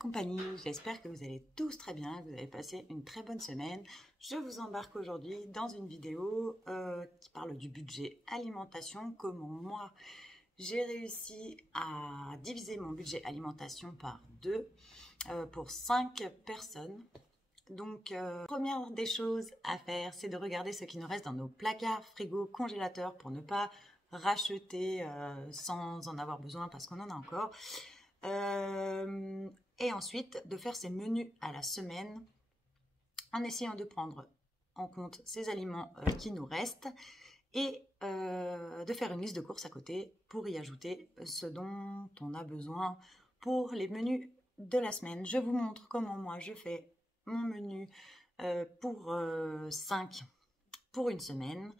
compagnie, j'espère que vous allez tous très bien, que vous avez passé une très bonne semaine. Je vous embarque aujourd'hui dans une vidéo qui parle du budget alimentation, comment moi j'ai réussi à diviser mon budget alimentation par 2 pour 5 personnes. Donc, première des choses à faire, c'est de regarder ce qui nous reste dans nos placards, frigos, congélateurs pour ne pas racheter sans en avoir besoin parce qu'on en a encore. Et ensuite, de faire ces menus à la semaine en essayant de prendre en compte ces aliments qui nous restent et de faire une liste de courses à côté pour y ajouter ce dont on a besoin pour les menus de la semaine. Je vous montre comment moi je fais mon menu pour 5 pour une semaine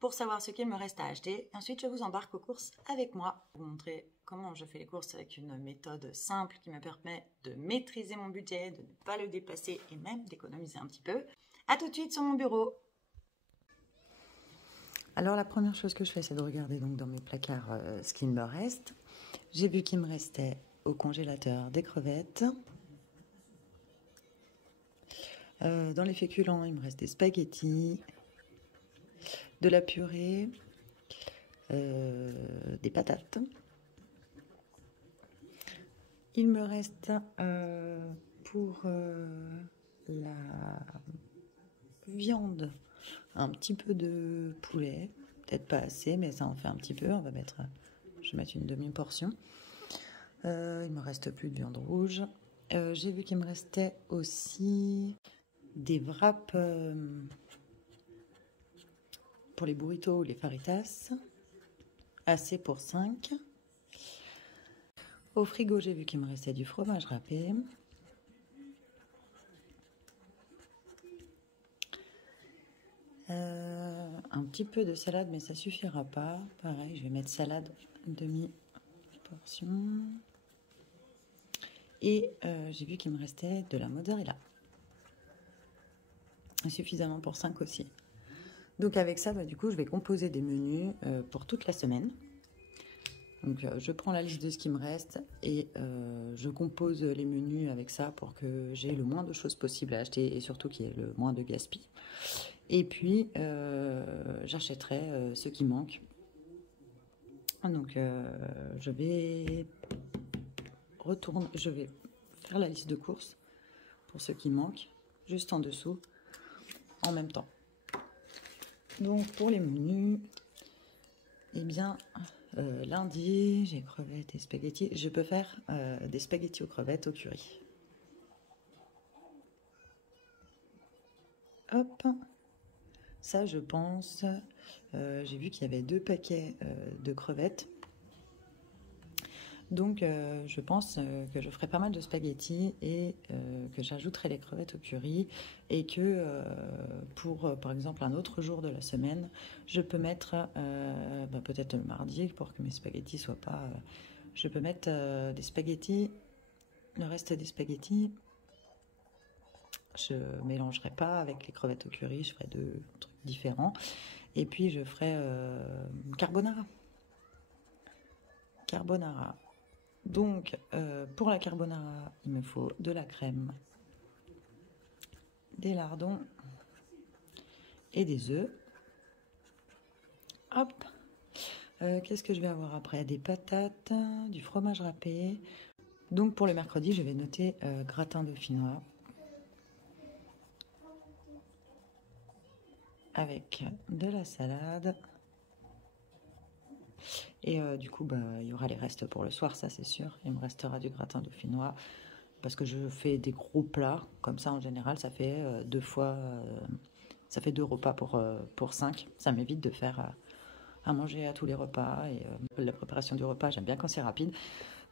pour savoir ce qu'il me reste à acheter. Ensuite, je vous embarque aux courses avec moi pour vous montrer comment je fais les courses avec une méthode simple qui me permet de maîtriser mon budget, de ne pas le dépasser et même d'économiser un petit peu. A tout de suite sur mon bureau. Alors la première chose que je fais, c'est de regarder donc dans mes placards ce qu'il me reste. J'ai vu qu'il me restait au congélateur des crevettes. Dans les féculents, il me reste des spaghettis, de la purée, des patates. Il me reste pour la viande un petit peu de poulet, peut-être pas assez, mais ça en fait un petit peu. Je vais mettre une demi-portion. Il me reste plus de viande rouge. J'ai vu qu'il me restait aussi des wraps pour les burritos ou les faritas, assez pour 5. Au frigo, j'ai vu qu'il me restait du fromage râpé. Un petit peu de salade, mais ça suffira pas. Pareil, je vais mettre salade, demi-portion. Et j'ai vu qu'il me restait de la mozzarella. Suffisamment pour 5 aussi. Donc avec ça, du coup, je vais composer des menus pour toute la semaine. Donc je prends la liste de ce qui me reste et je compose les menus avec ça pour que j'ai le moins de choses possibles à acheter et surtout qu'il y ait le moins de gaspillage. Et puis j'achèterai ce qui manque. Donc je vais faire la liste de courses pour ce qui manque juste en dessous en même temps. Donc pour les menus, eh bien lundi j'ai crevettes et spaghettis. Je peux faire des spaghettis aux crevettes au curry. Hop, ça je pense, j'ai vu qu'il y avait 2 paquets de crevettes. Donc je pense que je ferai pas mal de spaghettis et que j'ajouterai les crevettes au curry et que pour par exemple un autre jour de la semaine, je peux mettre peut-être le mardi pour que mes spaghettis soient pas... je peux mettre des spaghettis, le reste des spaghettis, je mélangerai pas avec les crevettes au curry, je ferai 2 trucs différents. Et puis je ferai carbonara. Donc, pour la carbonara, il me faut de la crème, des lardons et des œufs. Hop. Qu'est-ce que je vais avoir après? Des patates, du fromage râpé. Donc, pour le mercredi, je vais noter gratin dauphinois avec de la salade. Et du coup, il y aura les restes pour le soir, ça c'est sûr. Il me restera du gratin dauphinois parce que je fais des gros plats. Comme ça, en général, ça fait 2 fois... ça fait 2 repas pour 5. Ça m'évite de faire à manger à tous les repas. Et la préparation du repas, j'aime bien quand c'est rapide.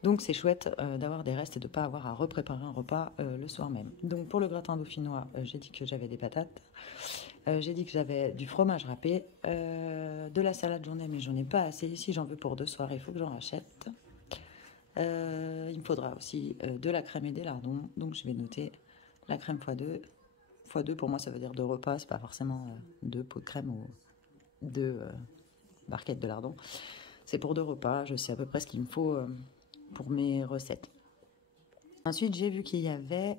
Donc c'est chouette d'avoir des restes et de ne pas avoir à repréparer un repas le soir même. Donc pour le gratin dauphinois, j'ai dit que j'avais des patates. J'ai dit que j'avais du fromage râpé, de la salade j'en ai, mais j'en ai pas assez. Si j'en veux pour 2 soirs, il faut que j'en rachète. Il me faudra aussi de la crème et des lardons. Donc je vais noter la crème x2. x2 pour moi ça veut dire 2 repas, c'est pas forcément 2 pots de crème ou 2 barquettes de lardons. C'est pour 2 repas, je sais à peu près ce qu'il me faut pour mes recettes. Ensuite, j'ai vu qu'il y avait,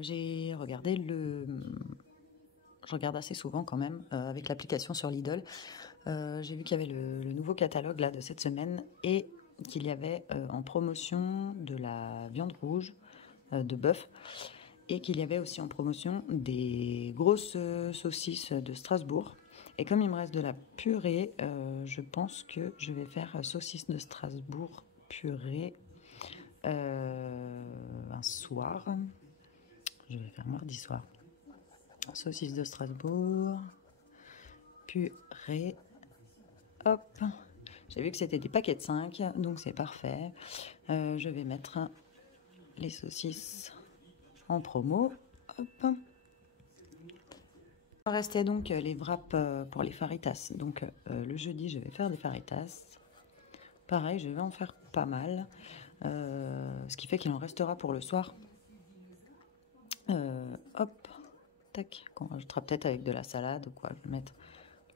j'ai regardé je regarde assez souvent quand même avec l'application sur Lidl. J'ai vu qu'il y avait le nouveau catalogue là de cette semaine et qu'il y avait en promotion de la viande rouge de bœuf et qu'il y avait aussi en promotion des grosses saucisses de Strasbourg. Et comme il me reste de la purée, je pense que je vais faire saucisse de Strasbourg purée un soir. Je vais faire mardi soir. Saucisse de Strasbourg, purée. Hop. J'ai vu que c'était des paquets de 5, donc c'est parfait. Je vais mettre les saucisses en promo. Hop. Il restait donc les wraps pour les faritas. Donc le jeudi, je vais faire des faritas. Pareil, je vais en faire pas mal. Ce qui fait qu'il en restera pour le soir. Hop. Tac. Qu'on rajoutera peut-être avec de la salade ou quoi. Je vais mettre...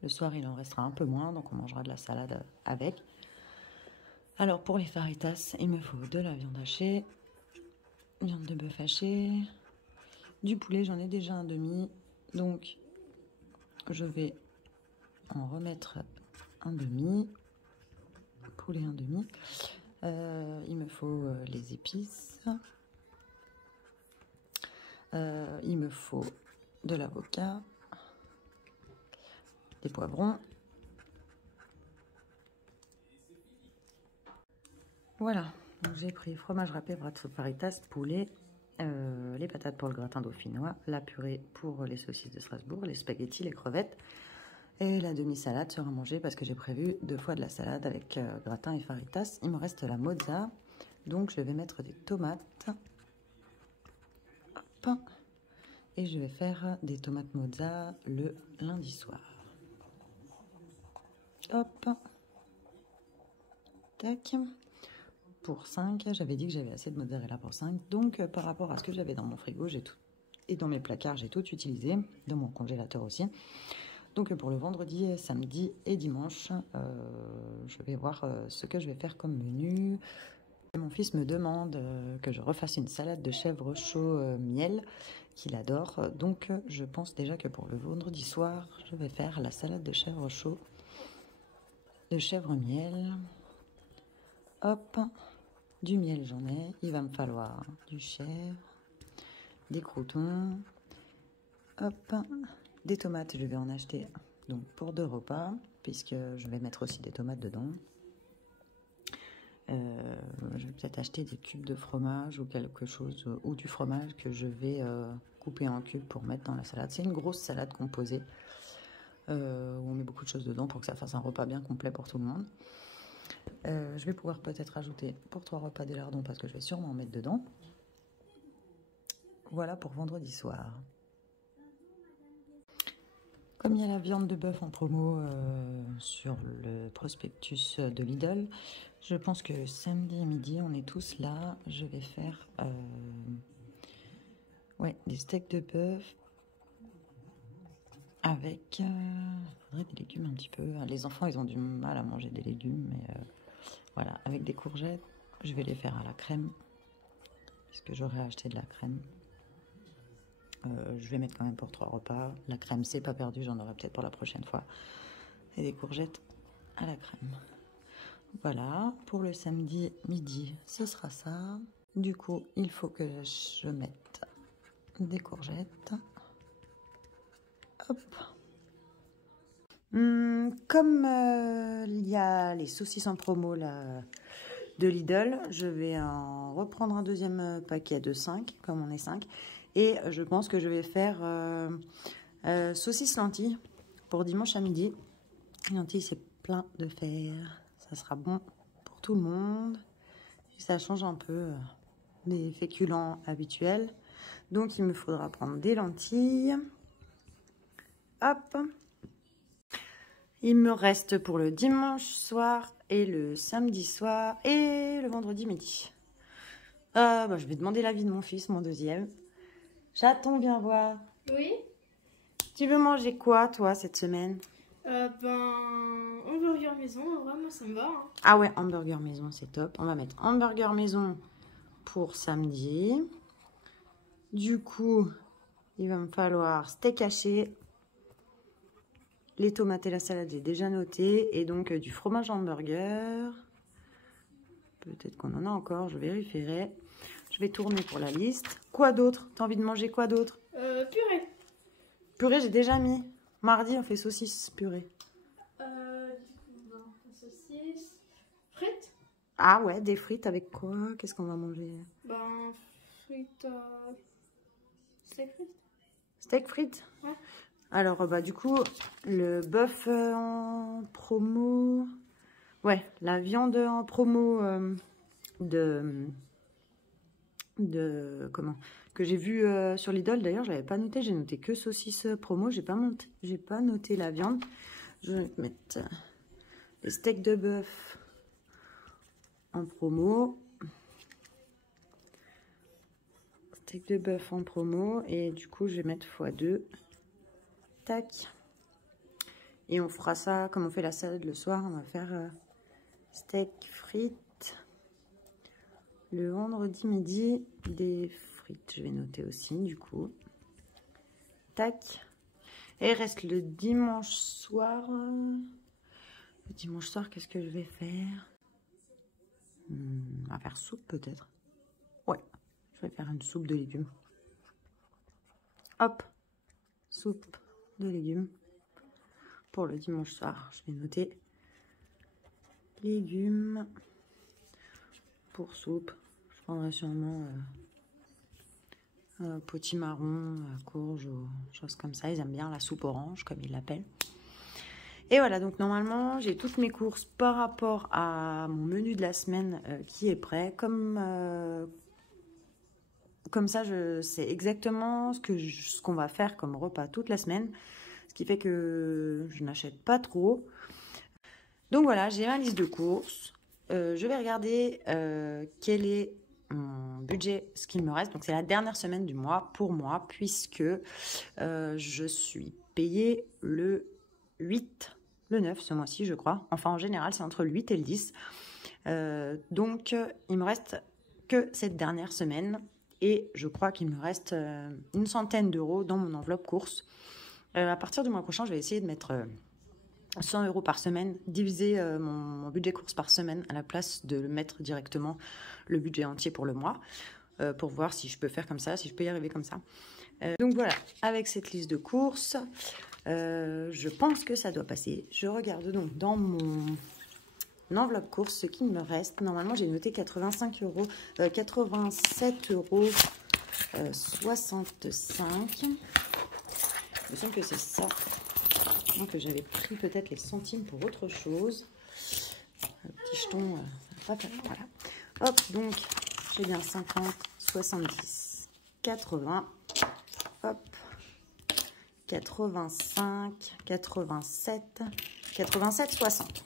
Le soir, il en restera un peu moins, donc on mangera de la salade avec. Alors, pour les faritas, il me faut de la viande hachée, viande de bœuf hachée, du poulet, j'en ai déjà un demi, donc je vais en remettre un demi, poulet un demi. Il me faut les épices, il me faut de l'avocat, des poivrons. Voilà, j'ai pris fromage râpé, faritas, poulet, les patates pour le gratin dauphinois, la purée pour les saucisses de Strasbourg, les spaghettis, les crevettes. Et la demi-salade sera mangée parce que j'ai prévu 2 fois de la salade avec gratin et faritas. Il me reste la mozza, donc je vais mettre des tomates. Hop. Et je vais faire des tomates mozza le lundi soir. Hop. Tac. Pour 5, j'avais dit que j'avais assez de mozzarella pour 5. Donc par rapport à ce que j'avais dans mon frigo, j'ai tout. Et dans mes placards, j'ai tout utilisé. Dans mon congélateur aussi. Donc pour le vendredi, samedi et dimanche, je vais voir ce que je vais faire comme menu. Mon fils me demande que je refasse une salade de chèvre chaud miel, qu'il adore. Donc je pense déjà que pour le vendredi soir, je vais faire la salade de chèvre chaud, de chèvre miel. Hop, du miel j'en ai. Il va me falloir du chèvre, des croûtons, hop, des tomates, je vais en acheter donc pour 2 repas, puisque je vais mettre aussi des tomates dedans. Je vais peut-être acheter des cubes de fromage ou quelque chose, ou du fromage que je vais couper en cubes pour mettre dans la salade. C'est une grosse salade composée, où on met beaucoup de choses dedans pour que ça fasse un repas bien complet pour tout le monde. Je vais pouvoir peut-être ajouter pour 3 repas des lardons parce que je vais sûrement en mettre dedans. Voilà pour vendredi soir. Comme il y a la viande de bœuf en promo sur le prospectus de Lidl, je pense que samedi midi, on est tous là. Je vais faire ouais, des steaks de bœuf avec faudrait des légumes un petit peu. Les enfants, ils ont du mal à manger des légumes, mais voilà, avec des courgettes. Je vais les faire à la crème, puisque j'aurais acheté de la crème. Je vais mettre quand même pour 3 repas. La crème, c'est pas perdu, j'en aurai peut-être pour la prochaine fois. Et des courgettes à la crème. Voilà, pour le samedi midi, ce sera ça. Du coup, il faut que je mette des courgettes. Hop. Comme il y a les saucisses en promo là, de Lidl, je vais en reprendre un deuxième paquet de 5, comme on est 5. Et je pense que je vais faire saucisse lentilles pour dimanche à midi. Les lentilles, c'est plein de fer. Ça sera bon pour tout le monde. Et ça change un peu des féculents habituels. Donc, il me faudra prendre des lentilles. Hop. Il me reste pour le dimanche soir et le samedi soir et le vendredi midi. Je vais demander l'avis de mon fils, mon deuxième. Chaton, viens voir. Oui. Tu veux manger quoi, toi, cette semaine? Hamburger maison, en vrai, moi ça me va. Hein. Ah ouais, hamburger maison, c'est top. On va mettre hamburger maison pour samedi. Du coup, il va me falloir steak haché. Les tomates et la salade, j'ai déjà noté. Et donc, du fromage hamburger. Peut-être qu'on en a encore, je vérifierai. Je vais tourner pour la liste. Quoi d'autre? T'as envie de manger quoi d'autre? Purée. Purée, j'ai déjà mis. Mardi, on fait saucisse purée. Non, saucisse. Frites. Ah ouais, des frites avec quoi? Qu'est-ce qu'on va manger? Ben, frites. Steak frites. Steak frites? Ouais. Alors, bah du coup, le bœuf en promo... Ouais, la viande en promo comment que j'ai vu sur Lidl. D'ailleurs, je l'avais pas noté, j'ai noté que saucisse promo, j'ai pas noté la viande. Je vais mettre les steaks de bœuf en promo. Steak de bœuf en promo et du coup, je vais mettre x2. Tac. Et on fera ça comme on fait la salade le soir, on va faire steak frites. Le vendredi midi, des frites. Je vais noter aussi, du coup. Tac. Et il reste le dimanche soir. Le dimanche soir, qu'est-ce que je vais faire? On va faire soupe, peut-être. Ouais, je vais faire une soupe de légumes. Hop. Soupe de légumes. Pour le dimanche soir, je vais noter. Légumes. Pour soupe, je prendrai sûrement potimarron, courge ou choses comme ça. Ils aiment bien la soupe orange, comme ils l'appellent. Et voilà, donc normalement, j'ai toutes mes courses par rapport à mon menu de la semaine qui est prêt. Comme ça, je sais exactement ce qu'on va faire comme repas toute la semaine. Ce qui fait que je n'achète pas trop. Donc voilà, j'ai ma liste de courses. Je vais regarder quel est mon budget, ce qu'il me reste. Donc c'est la dernière semaine du mois pour moi, puisque je suis payée le 8, le 9 ce mois-ci, je crois. Enfin, en général, c'est entre le 8 et le 10. Donc, il me reste que cette dernière semaine. Et je crois qu'il me reste une centaine d'euros dans mon enveloppe course. À partir du mois prochain, je vais essayer de mettre 100 euros par semaine, diviser mon budget course par semaine à la place de mettre directement le budget entier pour le mois, pour voir si je peux faire comme ça, si je peux y arriver comme ça. Donc voilà, avec cette liste de courses, je pense que ça doit passer. Je regarde donc dans mon enveloppe course ce qu'il me reste. Normalement, j'ai noté 87 euros 65. Il me semble que c'est ça. Que j'avais pris peut-être les centimes pour autre chose. Le petit jeton, voilà. Hop, donc j'ai bien 50, 70, 80, hop, 85, 87, 60.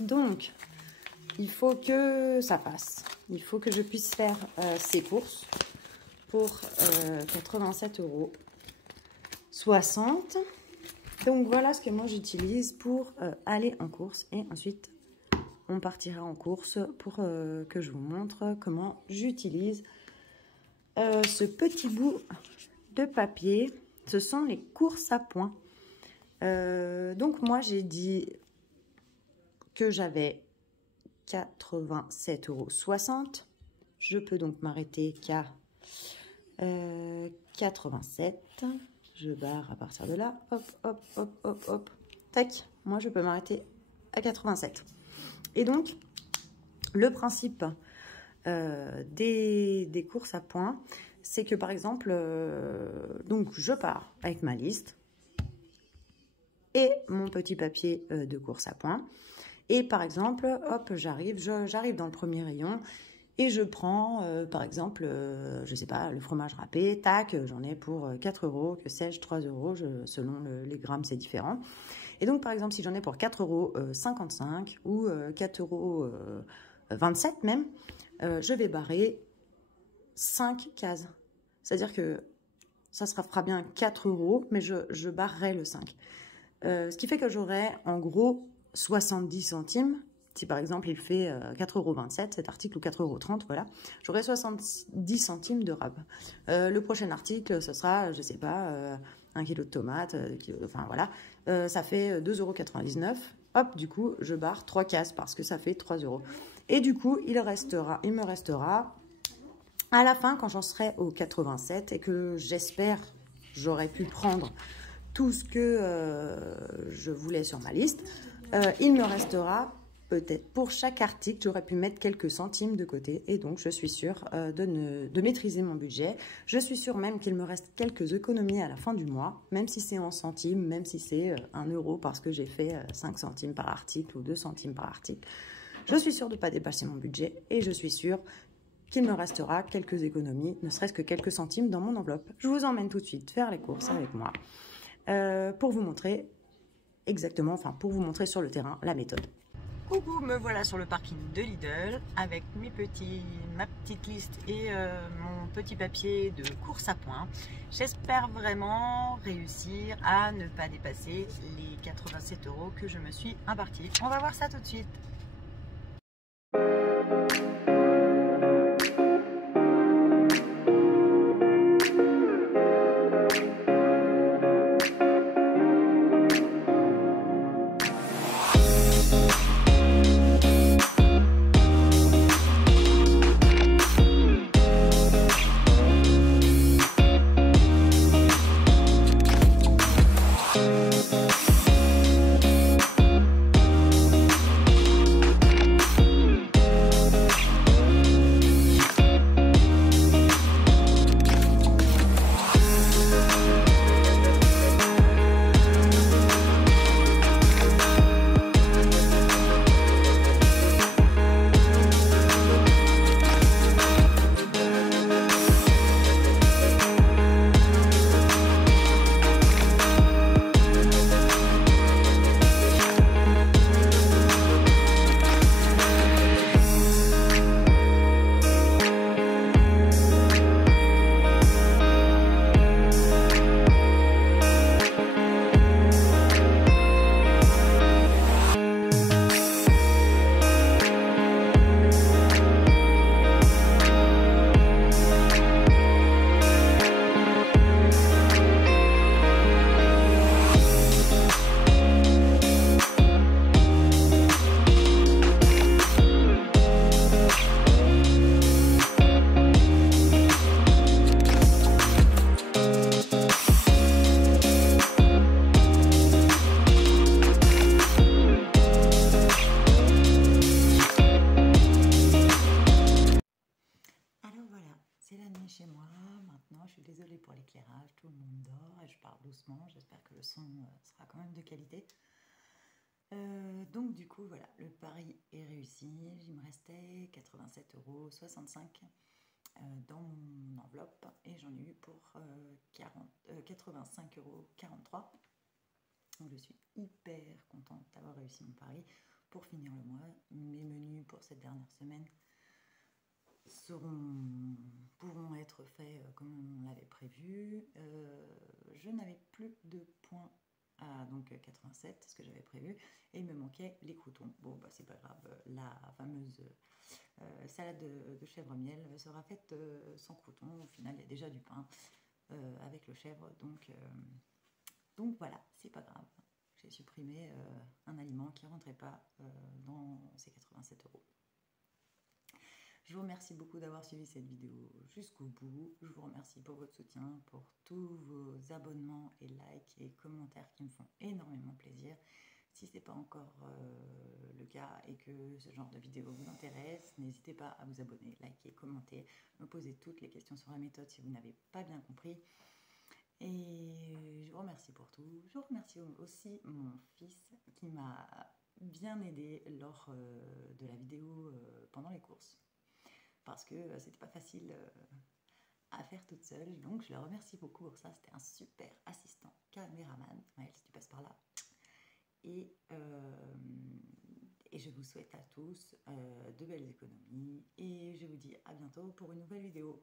Donc, il faut que ça passe. Il faut que je puisse faire ces courses pour 87 euros 60. Donc voilà ce que moi j'utilise pour aller en course. Et ensuite, on partira en course pour que je vous montre comment j'utilise ce petit bout de papier. Ce sont les courses à points. Donc moi j'ai dit que j'avais 87,60 €. Je peux donc m'arrêter qu'à 87. Je barre à partir de là. Hop, hop, hop, hop, hop. Tac. Moi, je peux m'arrêter à 87. Et donc, le principe des courses à points, c'est que par exemple, donc je pars avec ma liste et mon petit papier de course à points. Et par exemple, hop, j'arrive dans le premier rayon. Et je prends, par exemple, je sais pas, le fromage râpé, tac, j'en ai pour 4 €, que sais-je, 3 €, selon les grammes, c'est différent. Et donc, par exemple, si j'en ai pour 4,55 € ou 4,27 € même, je vais barrer 5 cases. C'est-à-dire que ça fera bien 4 €, mais je barrerai le 5. Ce qui fait que j'aurai en gros 70 centimes Si par exemple il fait 4,27 € cet article ou 4,30 €, voilà, j'aurai 70 centimes de rab. Le prochain article, ce sera, je sais pas, 1 kg de tomates, enfin voilà, ça fait 2,99 €. Hop, du coup, je barre 3 cases parce que ça fait 3 €. Et du coup, il me restera à la fin, quand j'en serai au 87 et que j'espère j'aurais pu prendre tout ce que je voulais sur ma liste, il me restera peut-être pour chaque article, j'aurais pu mettre quelques centimes de côté et donc je suis sûre de maîtriser mon budget. Je suis sûre même qu'il me reste quelques économies à la fin du mois, même si c'est en centimes, même si c'est 1 € parce que j'ai fait 5 centimes par article ou 2 centimes par article. Je suis sûre de ne pas dépasser mon budget et je suis sûre qu'il me restera quelques économies, ne serait-ce que quelques centimes dans mon enveloppe. Je vous emmène tout de suite faire les courses avec moi pour vous montrer exactement, enfin pour vous montrer sur le terrain la méthode. Coucou, me voilà sur le parking de Lidl avec ma petite liste et mon petit papier de course à points. J'espère vraiment réussir à ne pas dépasser les 87 € que je me suis imparti. On va voir ça tout de suite. C'est la nuit chez moi, maintenant je suis désolée pour l'éclairage, tout le monde dort et je parle doucement, j'espère que le son sera quand même de qualité. Donc du coup voilà, le pari est réussi, il me restait 87,65 € dans mon enveloppe et j'en ai eu pour 85,43 €. Donc je suis hyper contente d'avoir réussi mon pari. Pour finir le mois, mes menus pour cette dernière semaine pourront être faits comme on l'avait prévu. Je n'avais plus de points à donc 87, ce que j'avais prévu, et il me manquait les croûtons. Bon, bah c'est pas grave, la fameuse salade de chèvre miel sera faite sans croûtons. Au final, il y a déjà du pain avec le chèvre, donc voilà, c'est pas grave. J'ai supprimé un aliment qui ne rentrait pas dans ces 87 €. Je vous remercie beaucoup d'avoir suivi cette vidéo jusqu'au bout. Je vous remercie pour votre soutien, pour tous vos abonnements et likes et commentaires qui me font énormément plaisir. Si ce n'est pas encore le cas et que ce genre de vidéo vous intéresse, n'hésitez pas à vous abonner, liker, commenter, me poser toutes les questions sur la méthode si vous n'avez pas bien compris. Et je vous remercie pour tout. Je remercie aussi mon fils qui m'a bien aidé lors de la vidéo pendant les courses. Parce que c'était pas facile à faire toute seule. Donc je le remercie beaucoup pour ça. C'était un super assistant caméraman. Ouais, si tu passes par là. Et je vous souhaite à tous de belles économies. Et je vous dis à bientôt pour une nouvelle vidéo.